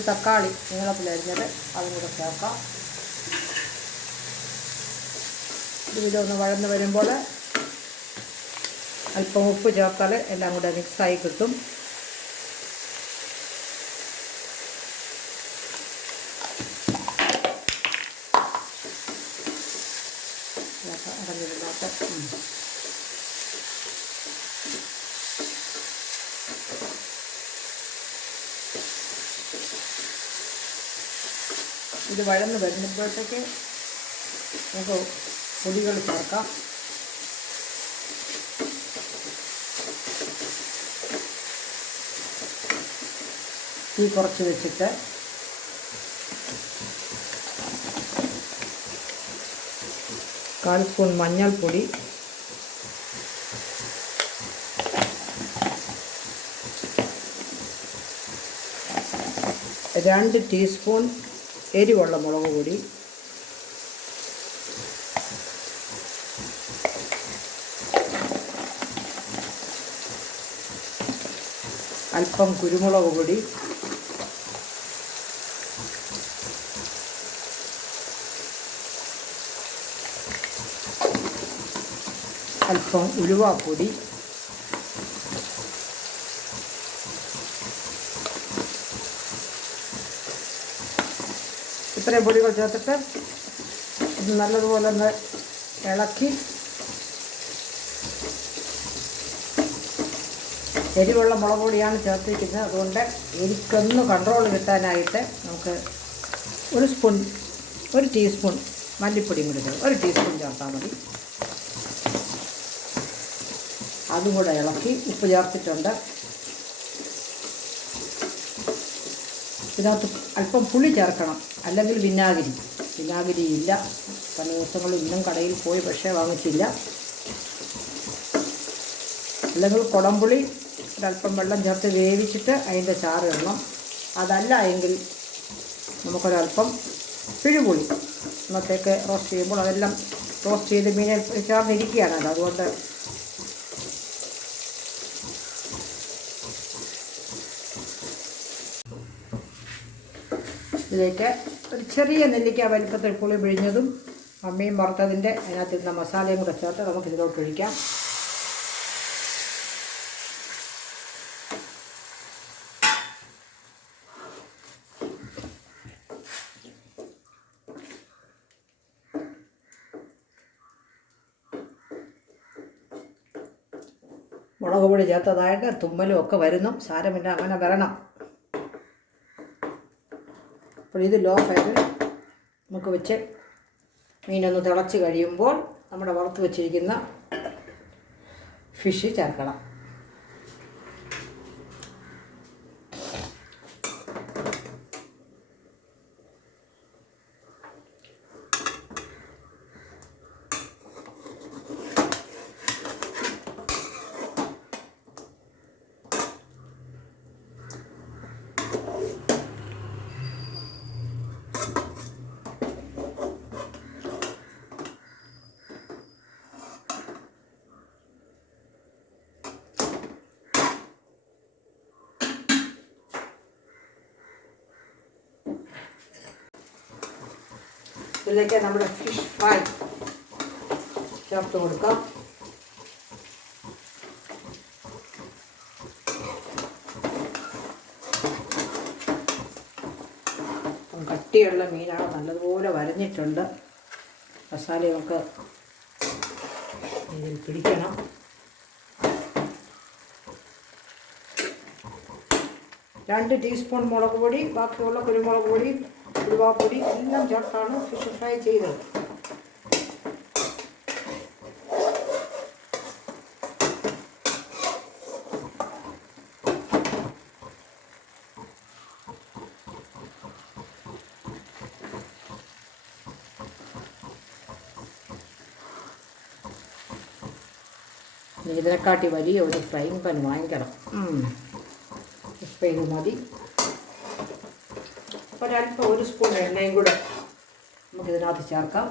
ഒരു തക്കാളി നീളത്തിലരിഞ്ഞത് അതും കൂടെ ചേർക്കാം. ഇതിലൊന്ന് വഴന്ന് വരുമ്പോൾ അല്പം ഉപ്പ് ചേർത്താൽ എല്ലാം കൂടെ മിക്സായി കിട്ടും. ഇത് വഴന്ന് വരുമ്പോഴത്തേക്ക് നമുക്ക് പൊടികൾ ചേർക്കാം. തീ കുറച്ച് വെച്ചിട്ട് കാൽ സ്പൂൺ മഞ്ഞൾപ്പൊടി, 2 ടീസ്പൂൺ എരിവുള്ള മുളക് പൊടി, അല്പം കുരുമുളക് പൊടി, അല്പം ഉലുവാപ്പൊടി, ഇത്രയും പൊടികൾ ചേർത്തിട്ട് ഇത് നല്ലതുപോലെ ഒന്ന് ഇളക്കി എരിവുള്ള മുളക് പൊടിയാണ് ചേർത്തിരിക്കുന്നത്. അതുകൊണ്ട് എരിക്കൊന്ന് കൺട്രോൾ കിട്ടാനായിട്ട് നമുക്ക് 1 ടീസ്പൂൺ മല്ലിപ്പൊടിയും കൂടി ചേർത്ത് 1 ടീസ്പൂൺ ചേർത്താൽ മതി. അതും കൂടെ ഇളക്കി ഉപ്പ് ചേർത്തിട്ടുണ്ട്. ഇതിനകത്ത് അല്പം പുളി ചേർക്കണം, അല്ലെങ്കിൽ വിനാഗിരി ഇല്ല. പല ദിവസങ്ങൾ ഇന്നും കടയിൽ പോയി പക്ഷേ വാങ്ങിച്ചില്ല. അല്ലെങ്കിൽ കുടംപുളി ഒരല്പം വെള്ളം ചേർത്ത് വേവിച്ചിട്ട് അതിൻ്റെ ചാറ് ഇടണം. അതല്ല എങ്കിൽ നമുക്കൊരല്പം പിഴുപുളി ഇന്നത്തേക്ക് റോസ്റ്റ് ചെയ്യുമ്പോൾ അതെല്ലാം റോസ്റ്റ് ചെയ്ത് മീനിൽ ചേർന്നിരിക്കുകയാണല്ലോ. അതുകൊണ്ട് ഇതിലേക്ക് ഒരു ചെറിയ നെല്ലിക്ക വലിപ്പത്തിൽ പുളി പിഴിഞ്ഞതും മീൻ വറുത്തതിൻ്റെ അതിനകത്തിരുന്ന മസാലയും കൂടെ ചേർത്ത് നമുക്ക് ഇതിലോട്ട് ഒഴിക്കാം. മുളക് പൊടി ചേർത്തതായിട്ട് തുമ്മലും ഒക്കെ വരുന്നു. സാരമില്ല, അങ്ങനെ വരണം. അപ്പോൾ ഇത് ലോ ഫ്ലെയിമിൽ നമുക്ക് വെച്ച് മീനൊന്ന് തിളച്ച് കഴിയുമ്പോൾ നമ്മുടെ വറുത്ത് വെച്ചിരിക്കുന്ന ഫിഷ് ചേർക്കണം. ഇതിലേക്ക് നമ്മുടെ ഫിഷ് ഫ്രൈ ചേർത്ത് കൊടുക്കാം. കട്ടിയുള്ള മീനാണ്, നല്ലതുപോലെ വരഞ്ഞിട്ടുണ്ട്. മസാലയൊക്കെ ഇതിൽ പിടിക്കണം. രണ്ട് ടീസ്പൂൺ മുളക് പൊടി, ബാക്കിയുള്ള കുരുമുളക് പൊടി, ഉലുവാപ്പൊടി എല്ലാം ചേർത്താണ് ഫിഷ് ഫ്രൈ ചെയ്തത്. ഇതിനെക്കാട്ടി വലിയ ഒരു ഫ്രൈങ് പാൻ വാങ്ങിക്കണം. ഇത് മതി. ഒരല്പം 1 സ്പൂൺ എണ്ണയും കൂടെ നമുക്കിതിനകത്ത് ചേർക്കാം.